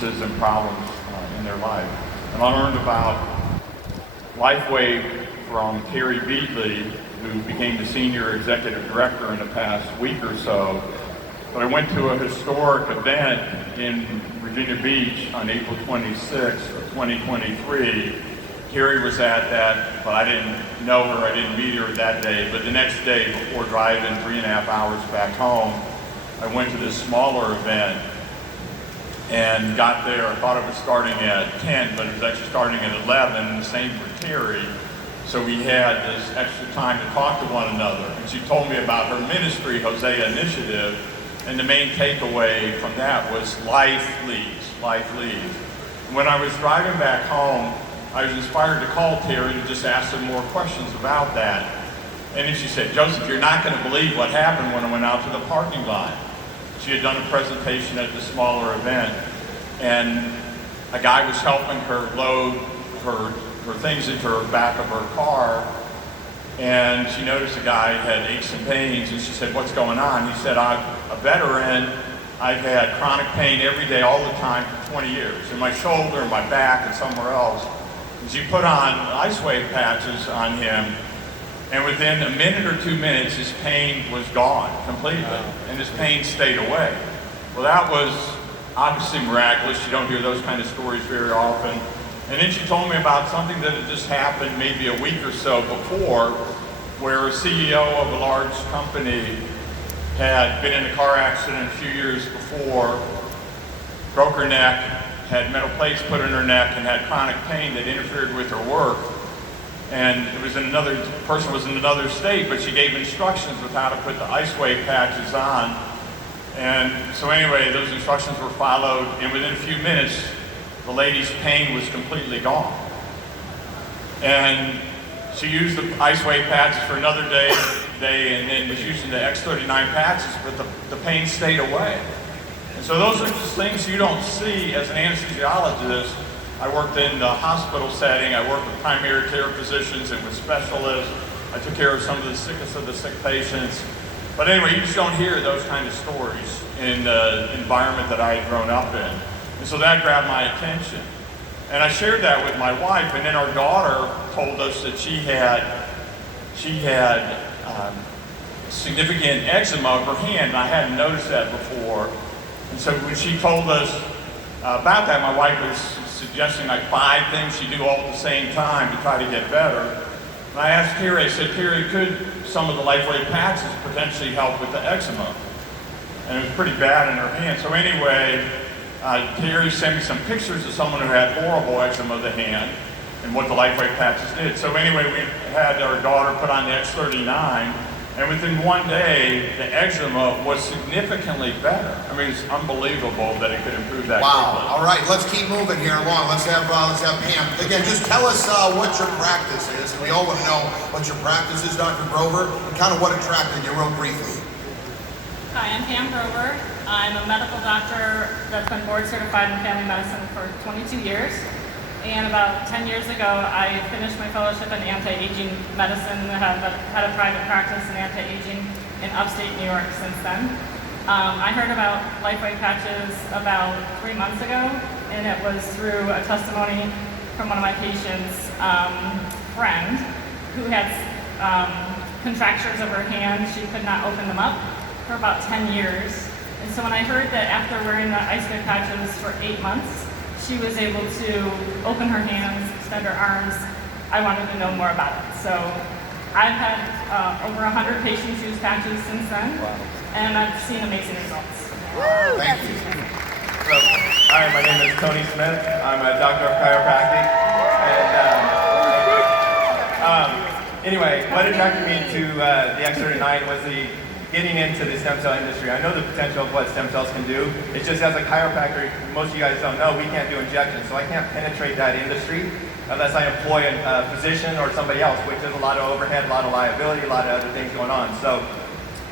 illnesses and problems in their life. And I learned about LifeWave from Terry Beatley, who became the senior executive director in the past week or so. But I went to a historic event in Virginia Beach on April 26th of 2023. Terry was at that, but I didn't know her, I didn't meet her that day. But the next day, before driving 3.5 hours back home, I went to this smaller event and got there. I thought it was starting at 10, but it was actually starting at 11, and the same for Terry. So we had this extra time to talk to one another. And she told me about her ministry, Hosea Initiative, and the main takeaway from that was life leads, life leads. And when I was driving back home, I was inspired to call Terry to just ask some more questions about that. And then she said, Joseph, you're not going to believe what happened when I went out to the parking lot. She had done a presentation at the smaller event, and a guy was helping her load her things into her back of her car, and she noticed the guy had aches and pains, and she said, what's going on? He said, I'm a veteran. I've had chronic pain every day, all the time for 20 years, in my shoulder, my back, and somewhere else. And she put on ice wave patches on him, and within a minute or 2 minutes, his pain was gone completely, and his pain stayed away. Well, that was obviously miraculous. You don't hear those kind of stories very often. And then she told me about something that had just happened maybe a week or so before, where a CEO of a large company had been in a car accident a few years before, broke her neck, had metal plates put in her neck, and had chronic pain that interfered with her work. And it was the person was in another state, but she gave instructions with how to put the ice wave patches on. And so anyway, those instructions were followed, and within a few minutes, the lady's pain was completely gone. And she used the ice wave patches for another day, and then was using the X39 patches, but the pain stayed away. And so those are just things you don't see as an anesthesiologist. I worked in the hospital setting. I worked with primary care physicians and with specialists. I took care of some of the sickest of the sick patients. But anyway, you just don't hear those kind of stories in the environment that I had grown up in. And so that grabbed my attention. And I shared that with my wife, and then our daughter told us that she had significant eczema of her hand, and I hadn't noticed that before. And so when she told us about that, my wife was suggesting like 5 things she do all at the same time to try to get better. And I asked Terry, I said, Terry, could some of the LifeWave patches potentially help with the eczema? And it was pretty bad in her hand. So anyway, Terry sent me some pictures of someone who had horrible eczema of the hand and what the LifeWave patches did. So anyway, we had our daughter put on the X39, and within 1 day, the eczema was significantly better. I mean, it's unbelievable that it could improve that quickly. All right, let's keep moving here along. Let's have Pam. Again, just tell us what your practice is. We all want to know what your practice is, Dr. Grover, and kind of what attracted you real briefly. Hi, I'm Pam Grover. I'm a medical doctor that's been board certified in family medicine for 22 years. And about 10 years ago, I finished my fellowship in anti-aging medicine and have had a private practice in anti-aging in upstate New York since then. I heard about LifeWave patches about 3 months ago, and it was through a testimony from one of my patients' friend who had contractures of her hand. She could not open them up for about 10 years. And so when I heard that after wearing the ice wave patches for 8 months, she was able to open her hands, extend her arms, I wanted to know more about it. So I've had over 100 patients use patches since then, and I've seen amazing results. Thank you. So, hi, my name is Tony Smith. I'm a doctor of chiropractic. And anyway, what attracted me to the X39 was the getting into the stem cell industry. I know the potential of what stem cells can do. It's just as a chiropractor, most of you guys don't know, we can't do injections, so I can't penetrate that industry unless I employ a physician or somebody else, which is a lot of overhead, a lot of liability, a lot of other things going on. So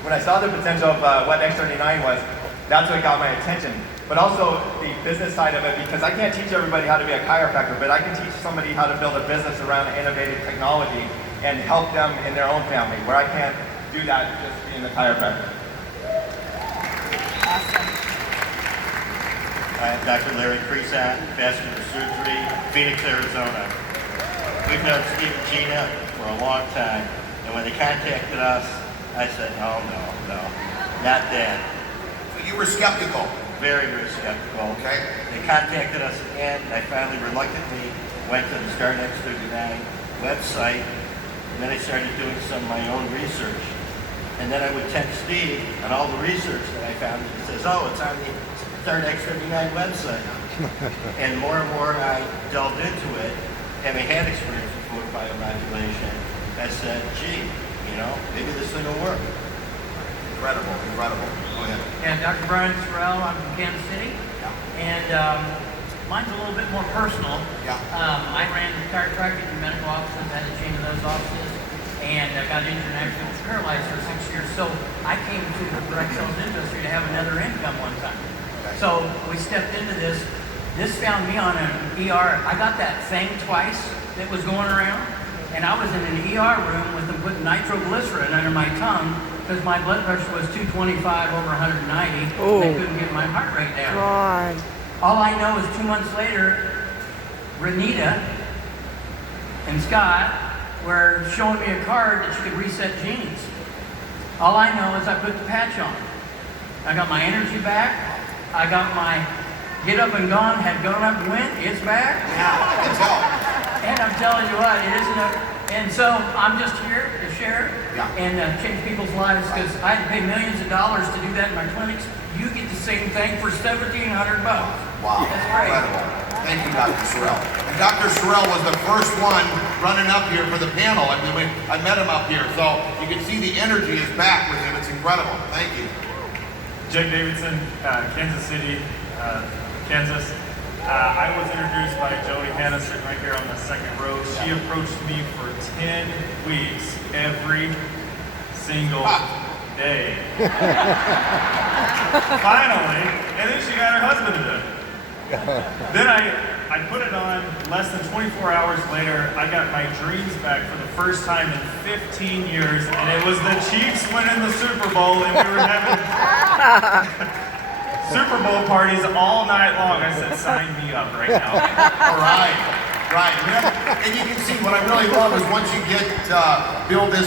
when I saw the potential of what X39 was, that's what got my attention. But also the business side of it, because I can't teach everybody how to be a chiropractor, but I can teach somebody how to build a business around innovative technology and help them in their own family, where I can't do that just being a chiropractor. Awesome. I'm Dr. Larry Creason, vascular surgery, Phoenix, Arizona. We've known Steve and Gina for a long time, and when they contacted us, I said, no, not that. So you were skeptical. Very, very skeptical. Okay. They contacted us again, and I finally reluctantly went to the Start X39 website, and then I started doing some of my own research. And then I would text Steve on all the research that I found. He says, oh, it's on the Start X39 website. And more I delved into it, having had experience with photobiomodulation, I said, gee, maybe this thing will work. Incredible. Go ahead. Yeah, Dr. Brian Sorrell, I'm from Kansas City. Yeah. And mine's a little bit more personal. Yeah. I ran chiropractic and medical offices, had a chain of those offices, and I got injured and actually was paralyzed for 6 years. So I came to the direct sales industry to have another income one time. Okay. So we stepped into this. This found me on an ER. I got that thing twice that was going around, and I was in an ER room with them putting nitroglycerin under my tongue because my blood pressure was 225 over 190. Oh. And I couldn't get my heart rate down. God. All I know is 2 months later, Renita and Scott were showing me a card that you could reset genes. All I know is I put the patch on. I got my energy back. I got my get up and gone, had gone up and went. It's back. Yeah, I can tell. And I'm telling you what, it isn't a... And so I'm just here to share and change people's lives because I had to pay millions of dollars to do that in my clinics. You get the same thing for $1,700. Wow, That's great. incredible. Thank you, Dr. Sorrell. And Dr. Sorrell was the first one running up here for the panel. I mean, I met him up here, so you can see the energy is back with him. It's incredible. Thank you. Jake Davidson, Kansas City, Kansas. I was introduced by Jody Hanna sitting right here on the second row. She approached me for 10 weeks every single day. Finally, and then she got her husband to do it. Then I put it on. Less than 24 hours later, I got my dreams back for the first time in 15 years, and it was the Chiefs winning the Super Bowl, and we were having Super Bowl parties all night long. I said, sign me up right now. All right. And you can see what I really love is once you get build this